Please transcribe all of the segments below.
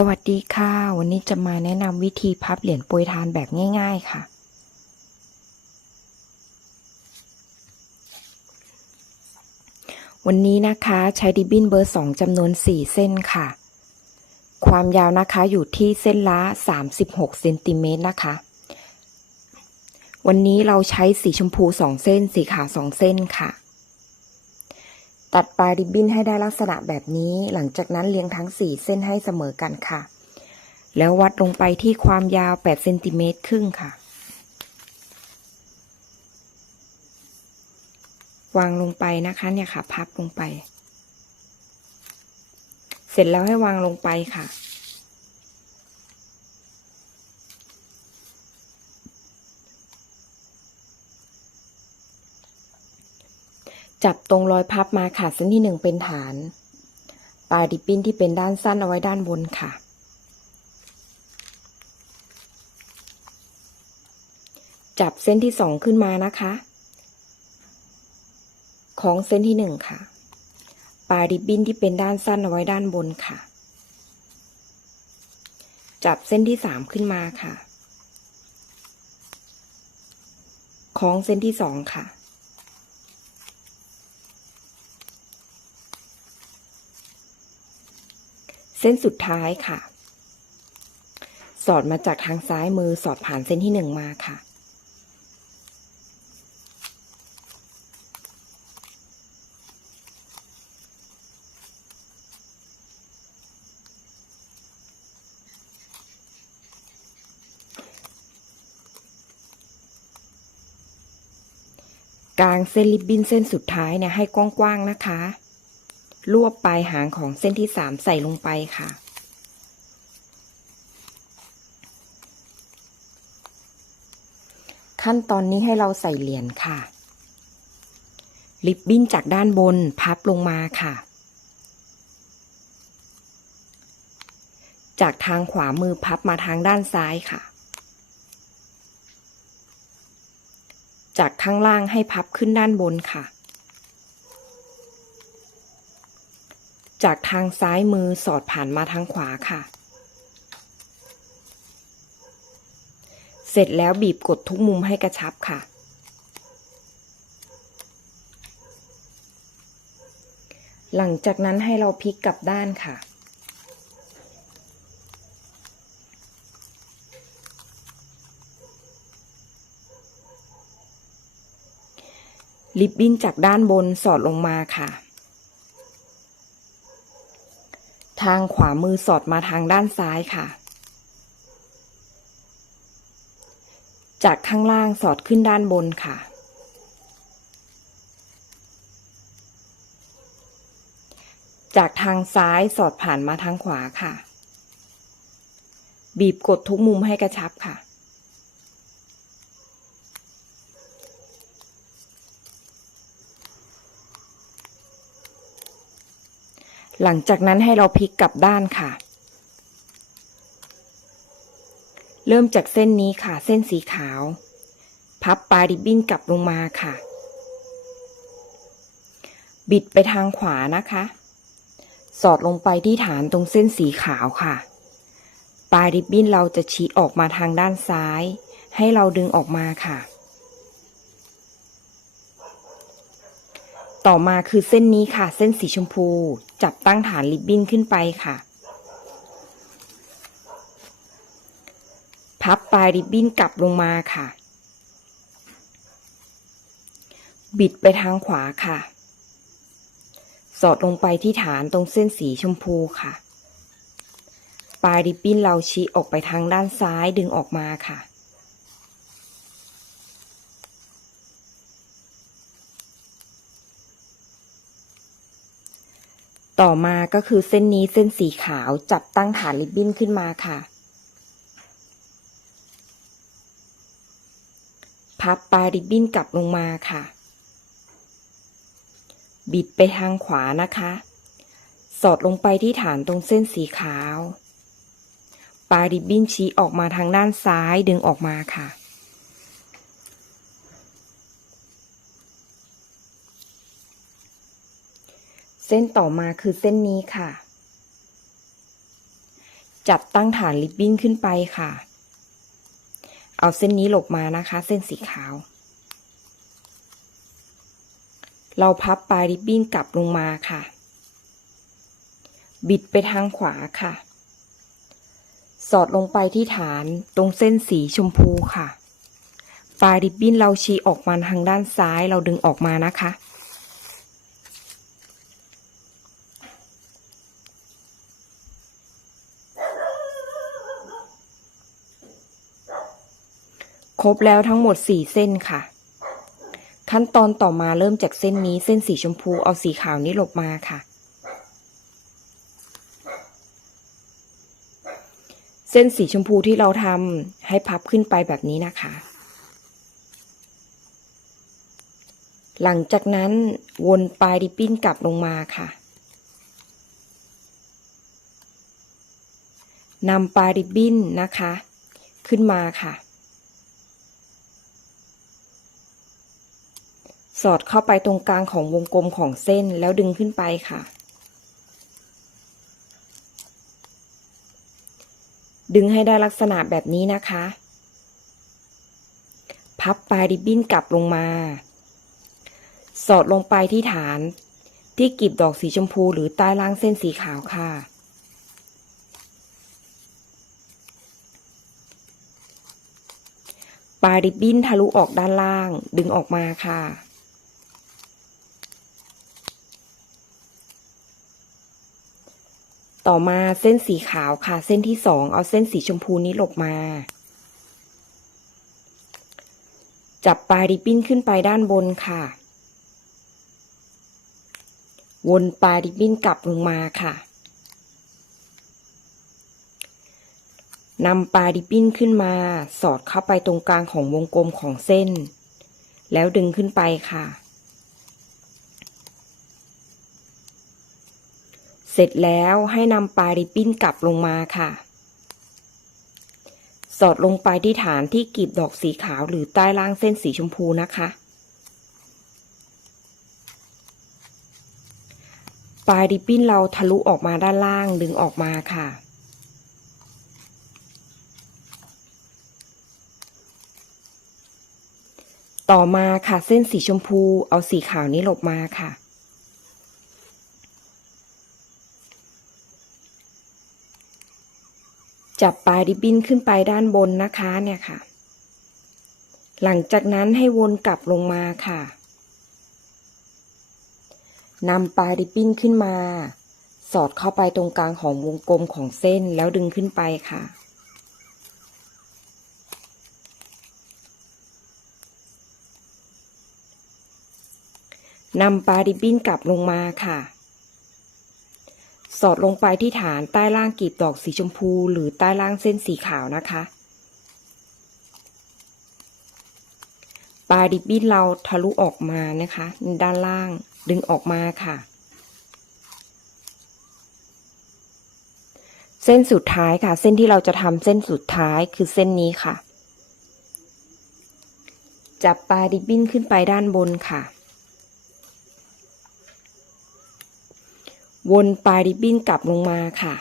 สวัสดีค่ะ วันนี้จะมาแนะนำวิธีพับเหรียญโปรยทานแบบง่าย ๆค่ะ วันนี้นะคะใช้ดิบบินเบอร์ 2จำนวน 4 เส้นค่ะ ความยาวนะคะอยู่ที่เส้นละ 36เซนติเมตรนะคะ วันนี้เราใช้สีชมพู 2 เส้น สีขาว 2 เส้นค่ะ ตัดปลายริบบิ้นให้ได้ลักษณะแบบนี้ หลังจากนั้นเรียงทั้ง 4 เส้นให้เสมอกันค่ะ แล้ววัดลงไปที่ความยาว8เซนติเมตรครึ่งค่ะ วางลงไปนะคะเนี่ยค่ะ พับลงไป เสร็จแล้วให้วางลงไปค่ะ จับตรงรอยพับมาค่ะเส้นที่หนึ่งเป็นฐาน ปลายดิบบิ้นที่เป็นด้านสั้นเอาไว้ด้านบนค่ะ จับเส้นที่สองขึ้นมานะคะ ของเส้นที่หนึ่งค่ะ ปลายดิบบิ้นที่เป็นด้านสั้นเอาไว้ด้านบนค่ะ จับเส้นที่สามขึ้นมาค่ะ ของเส้นที่สองค่ะ ส้นสุดท้ายค่ะ สอดมาจากทางซ้ายมือสอดผ่านเส้นที่หนึ่งมาค่ะ กลางเส้นริบบิ้นเส้นสุดท้ายเนี่ยให้กว้างๆนะคะ รวบปลายหางของเส้นที่สามใส่ลงไปค่ะ ขั้นตอนนี้ให้เราใส่เหรียญค่ะ ริบบิ้นจากด้านบนพับลงมาค่ะ จากทางขวามือพับมาทางด้านซ้ายค่ะจากข้างล่างให้พับขึ้นด้านบนค่ะ จากทางซ้ายมือสอดผ่านมาทางขวาค่ะ เสร็จแล้วบีบกดทุกมุมให้กระชับค่ะ หลังจากนั้นให้เราพลิกกลับด้านค่ะลิบบิ้นจากด้านบนสอดลงมาค่ะ ทางขวามือสอดมาทางด้านซ้ายค่ะ จากข้างล่างสอดขึ้นด้านบนค่ะ จากทางซ้ายสอดผ่านมาทางขวาค่ะ บีบกดทุกมุมให้กระชับค่ะ หลังจากนั้นให้เราพลิกกลับด้านค่ะ เริ่มจากเส้นนี้ค่ะ เส้นสีขาว พับปลายริบบิ้นกลับลงมาค่ะ บิดไปทางขวานะคะ สอดลงไปที่ฐานตรงเส้นสีขาวค่ะ ปลายริบบิ้นเราจะชี้ออกมาทางด้านซ้าย ให้เราดึงออกมาค่ะ ต่อมาคือเส้นนี้ค่ะ เส้นสีชมพู จับตั้งฐานริบบิ้นขึ้นไปค่ะ พับปลายริบบิ้นกลับลงมาค่ะ บิดไปทางขวาค่ะ สอดลงไปที่ฐานตรงเส้นสีชมพูค่ะ ปลายริบบิ้นเราชี้ออกไปทางด้านซ้ายดึงออกมาค่ะ ต่อมาก็คือเส้นนี้เส้นสีขาวจับตั้งฐานริบบิ้นขึ้นมาค่ะ พับปลายริบบิ้นกลับลงมาค่ะ บิดไปทางขวานะคะ สอดลงไปที่ฐานตรงเส้นสีขาว ปลายริบบิ้นชี้ออกมาทางด้านซ้ายดึงออกมาค่ะ เส้นต่อมาคือเส้นนี้ค่ะ จับตั้งฐานริบบิ้นขึ้นไปค่ะ เอาเส้นนี้หลบมานะคะ เส้นสีขาว เราพับปลายริบบิ้นกลับลงมาค่ะ บิดไปทางขวาค่ะ สอดลงไปที่ฐานตรงเส้นสีชมพูค่ะ ปลายริบบิ้นเราชี้ออกมาทางด้านซ้ายเราดึงออกมานะคะ ค รบแล้วทั้งหมดสี่เส้นค่ะ ขั้นตอนต่อมาเริ่มจากเส้นนี้เส้นสีชมพูเอาสีขาวนี้หลบมาค่ะ เส้นสีชมพูที่เราทำให้พับขึ้นไปแบบนี้นะคะ หลังจากนั้นวนปลายริบบิ้นกลับลงมาค่ะนำปลายริบบิ้นนะคะ ขึ้นมาค่ะ สอดเข้าไปตรงกลางของวงกลมของเส้นแล้วดึงขึ้นไปค่ะ ดึงให้ได้ลักษณะแบบนี้นะคะ พับปลายริบบิ้นกลับลงมา สอดลงไปที่ฐานที่กีบดอกสีชมพูหรือใต้ล่างเส้นสีขาวค่ะ ปลายริบบิ้นทะลุออกด้านล่างดึงออกมาค่ะ ต่อมาเส้นสีขาวค่ะ เส้นที่สองเอาเส้นสีชมพูนี้หลบมา จับปลายริบบิ้นขึ้นไปด้านบนค่ะ วนปลายริบบิ้นกลับลงมาค่ะนำปลายริบบิ้นขึ้นมา สอดเข้าไปตรงกลางของวงกลมของเส้น แล้วดึงขึ้นไปค่ะ เสร็จแล้วให้นำปลายริบบิ้นกลับลงมาค่ะ สอดลงไปที่ฐานที่กีบดอกสีขาวหรือใต้ล่างเส้นสีชมพูนะคะ ปลายริบบิ้นเราทะลุออกมาด้านล่างดึงออกมาค่ะต่อมาค่ะเส้นสีชมพูเอาสีขาวนี้หลบมาค่ะ จับปลายริบบิ้นขึ้นไปด้านบนนะคะเนี่ยค่ะ หลังจากนั้นให้วนกลับลงมาค่ะนำปลายริบบิ้นขึ้นมา สอดเข้าไปตรงกลางของวงกลมของเส้นแล้วดึงขึ้นไปค่ะ นำปลายริบบิ้นกลับลงมาค่ะ สอดลงไปที่ฐานใต้ล่างกีบดอกสีชมพู หรือใต้ล่างเส้นสีขาวนะคะ ปลายริบบิ้นเราทะลุออกมานะคะ ด้านล่างดึงออกมาค่ะ เส้นสุดท้ายค่ะ เส้นที่เราจะทำเส้นสุดท้ายคือเส้นนี้ค่ะ จับปลายริบบิ้นขึ้นไปด้านบนค่ะ วนปลายริบบิ้นกลับลงมาค่ะ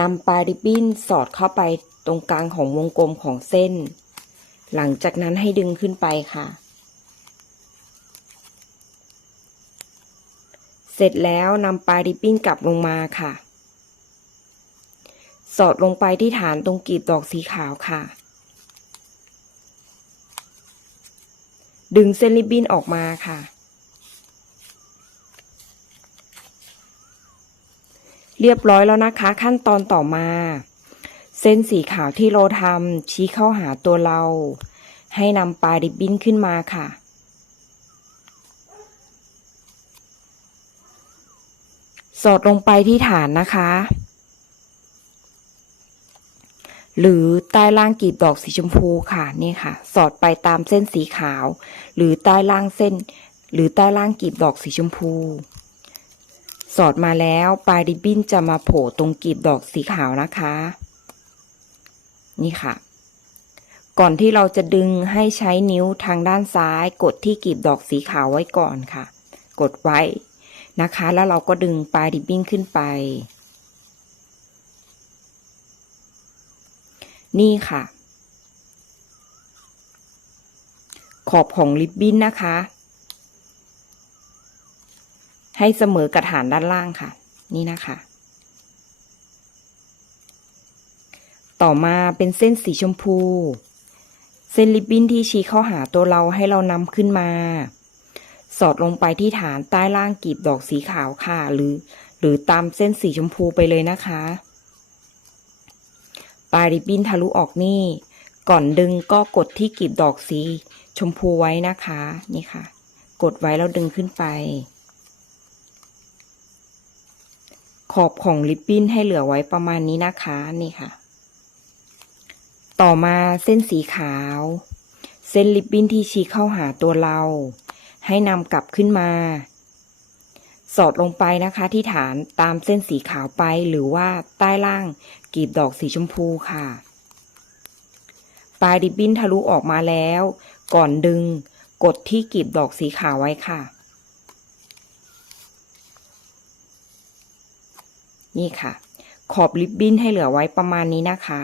นำปลายริบบิ้นสอดเข้าไปตรงกลางของวงกลมของเส้น หลังจากนั้นให้ดึงขึ้นไปค่ะ เสร็จแล้วนำปลายริบบิ้นกลับลงมาค่ะ สอดลงไปที่ฐานตรงกีบดอกสีขาวค่ะ ดึงเส้นริบบิ้นออกมาค่ะ เรียบร้อยแล้วนะคะ ขั้นตอนต่อมา เส้นสีขาวที่เราทำชี้เข้าหาตัวเรา ให้นำปลายริบบิ้นขึ้นมาค่ะสอดลงไปที่ฐานนะคะ หรือใต้ล่างกีบดอกสีชมพูค่ะนี่ค่ะ สอดไปตามเส้นสีขาว หรือใต้ล่างเส้น หรือใต้ล่างกีบดอกสีชมพู สอดมาแล้วปลายริบบิ้นจะมาโผล่ตรงกีบดอกสีขาวนะคะ นี่ค่ะ ก่อนที่เราจะดึงให้ใช้นิ้วทางด้านซ้าย กดที่กีบดอกสีขาวไว้ก่อนค่ะ กดไว้นะคะ แล้วเราก็ดึงปลายริบบิ้นขึ้นไป นี่ค่ะ ขอบของริบบิ้นนะคะ ให้เสมอกับฐานด้านล่างค่ะ นี่นะคะ ต่อมาเป็นเส้นสีชมพู เส้นริบบิ้นที่ชี้เข้าหาตัวเราให้เรานำขึ้นมา สอดลงไปที่ฐานใต้ล่างกีบดอกสีขาวค่ะ หรือ หรือตามเส้นสีชมพูไปเลยนะคะปลายริบบิ้นทะลุออกนี่ ก่อนดึงก็กดที่กีบดอกสีชมพูไว้นะคะ นี่ค่ะ กดไว้แล้วดึงขึ้นไป ขอบของริบบิ้นให้เหลือไว้ประมาณนี้นะคะนี่ค่ะ ต่อมาเส้นสีขาว เส้นริบบิ้นที่ชี้เข้าหาตัวเรา ให้นำกลับขึ้นมา สอดลงไปนะคะที่ฐานตามเส้นสีขาวไปหรือว่าใต้ล่างกีบดอกสีชมพูค่ะ ปลายริบบิ้นทะลุออกมาแล้ว ก่อนดึงกดที่กีบดอกสีขาวไว้ค่ะ นี่ค่ะ ขอบริบบิ้นให้เหลือไว้ประมาณนี้นะคะ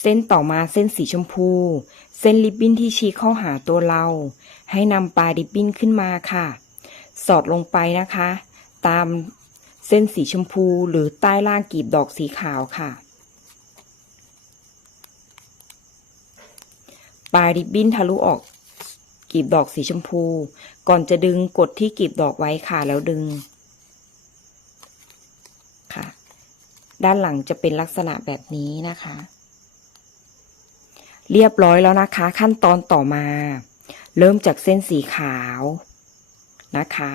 เส้นต่อมาเส้นสีชมพู เส้นริบบิ้นที่ชี้เข้าหาตัวเรา ให้นำปลายริบบิ้นขึ้นมาค่ะ สอดลงไปนะคะ ตามเส้นสีชมพูหรือใต้ล่างกีบดอกสีขาวค่ะ ปลายริบบิ้นทะลุออก กีบดอกสีชมพู ก่อนจะดึงกดที่กีบดอกไว้ค่ะแล้วดึงค่ะ ด้านหลังจะเป็นลักษณะแบบนี้นะคะ เรียบร้อยแล้วนะคะ ขั้นตอนต่อมา เริ่มจากเส้นสีขาวนะคะ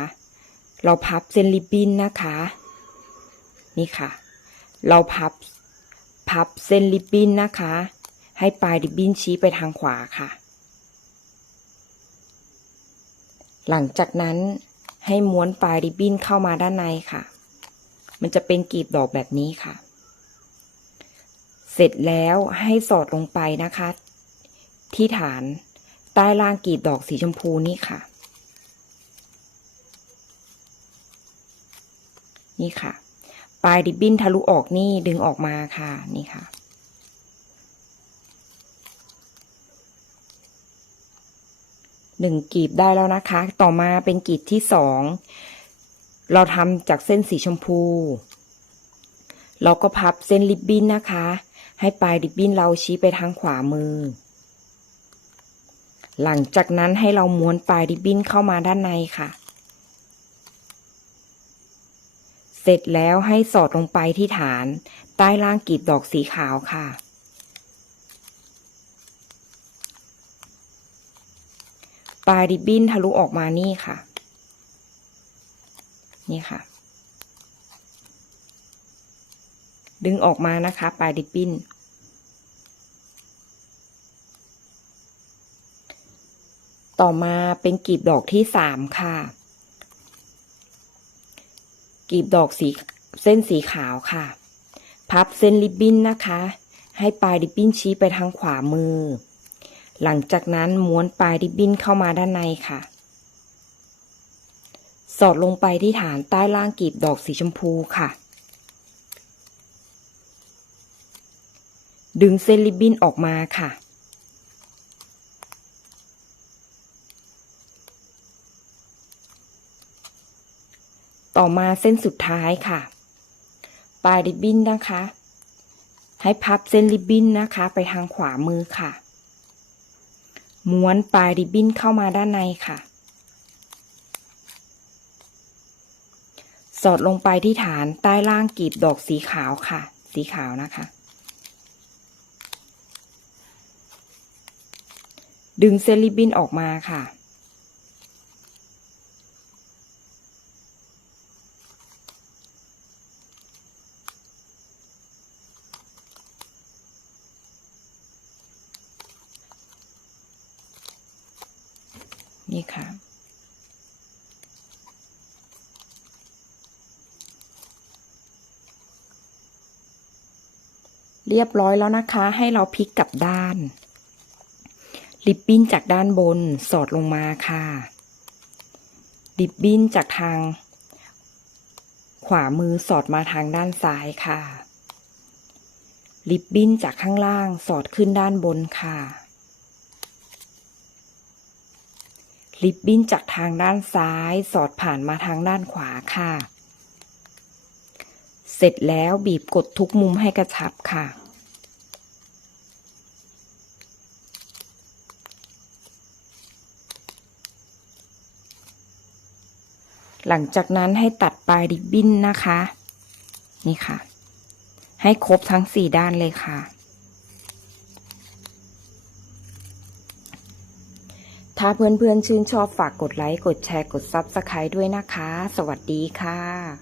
เราพับเส้นริบบิ้นนะคะ นี่ค่ะ เราพับพับเส้นริบบิ้นนะคะ ให้ปลายริบบิ้นชี้ไปทางขวาค่ะ หลังจากนั้นให้ม้วนปลายริบบิ้นเข้ามาด้านในค่ะ มันจะเป็นกลีบดอกแบบนี้ค่ะ เสร็จแล้วให้สอดลงไปนะคะ ที่ฐานใต้ล่างกลีบดอกสีชมพูนี่ค่ะ นี่ค่ะ ปลายริบบิ้นทะลุออกนี่ดึงออกมาค่ะ นี่ค่ะ หนึ่งกีบได้แล้วนะคะ ต่อมาเป็นกีบที่สองเราทำจากเส้นสีชมพู เราก็พับเส้นริบบิ้นนะคะ ให้ปลายริบบิ้นเราชี้ไปทางขวามือ หลังจากนั้นให้เราม้วนปลายริบบิ้นเข้ามาด้านในค่ะ เสร็จแล้วให้สอดลงไปที่ฐาน ใต้ล่างกีบดอกสีขาวค่ะ ปลายริบบิ้นทะลุออกมานี่ค่ะ นี่ค่ะ ดึงออกมานะคะ ปลายริบบิ้น ต่อมาเป็นกลีบดอกที่สามค่ะ กลีบดอกสีเส้นสีขาวค่ะ พับเส้นริบบิ้นนะคะ ให้ปลายริบบิ้นชี้ไปทางขวามือ หลังจากนั้นม้วนปลายริบบิ้นเข้ามาด้านในค่ะ สอดลงไปที่ฐานใต้ล่างกลีบดอกสีชมพูค่ะ ดึงเส้นริบบิ้นออกมาค่ะ ต่อมาเส้นสุดท้ายค่ะ ปลายริบบิ้นนะคะ ให้พับเส้นริบบิ้นนะคะ ไปทางขวามือค่ะ ม้วนปลายริบบิ้นเข้ามาด้านในค่ะ สอดลงไปที่ฐานใต้ล่างกลีบดอกสีขาวค่ะ สีขาวนะคะ ดึงเส้นริบบิ้นออกมาค่ะ นี่ค่ะ เรียบร้อยแล้วนะคะ ให้เราพลิกกลับด้าน ริบบิ้นจากด้านบนสอดลงมาค่ะ ริบบิ้นจากทาง ขวามือสอดมาทางด้านซ้ายค่ะ ริบบิ้นจากข้างล่างสอดขึ้นด้านบนค่ะ ริบบิ้นจากทางด้านซ้ายสอดผ่านมาทางด้านขวาค่ะเสร็จแล้วบีบกดทุกมุมให้กระชับค่ะ หลังจากนั้นให้ตัดปลายริบบิ้นนะคะ นี่ค่ะ ให้ครบทั้งสี่ด้านเลยค่ะ ถ้าเพื่อนๆชื่นชอบฝากกดไลค์ กดแชร์ กด Subscribe ด้วยนะคะ สวัสดีค่ะ